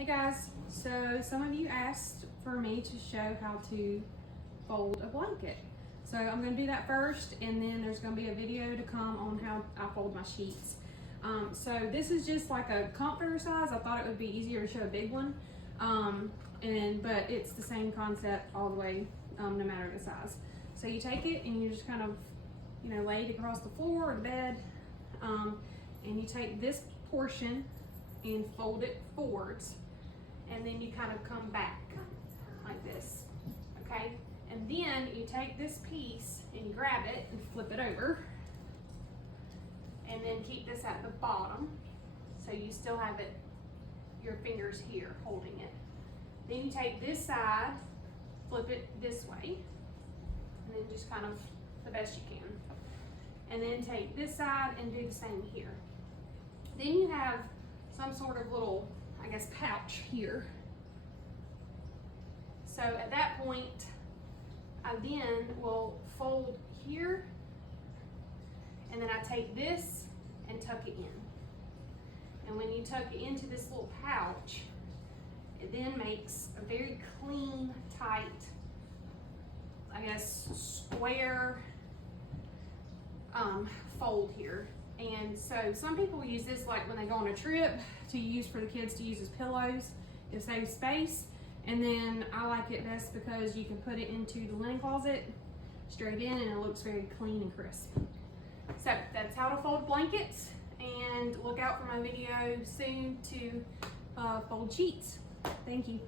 Hey guys, so some of you asked for me to show how to fold a blanket. So I'm going to do that first, and then there's going to be a video to come on how I fold my sheets. So this is just like a comforter size. I thought it would be easier to show a big one, but it's the same concept all the way, no matter the size. So you take it and you just kind of, lay it across the floor or the bed, and you take this portion and fold it forwards, and then you kind of come back like this, okay? And then you take this piece and you grab it and flip it over, and then keep this at the bottom so you still have it, your fingers here holding it. Then you take this side, flip it this way, and then just kind of the best you can. And then take this side and do the same here. Then you have some sort of little, pouch here. So at that point, I then will fold here, and then I take this and tuck it in. And when you tuck it into this little pouch, it then makes a very clean, tight, square fold here. And so some people use this like when they go on a trip to use for the kids to use as pillows. It saves space. And then I like it best because you can put it into the linen closet straight in, and it looks very clean and crisp. So that's how to fold blankets, and look out for my video soon to fold sheets. Thank you.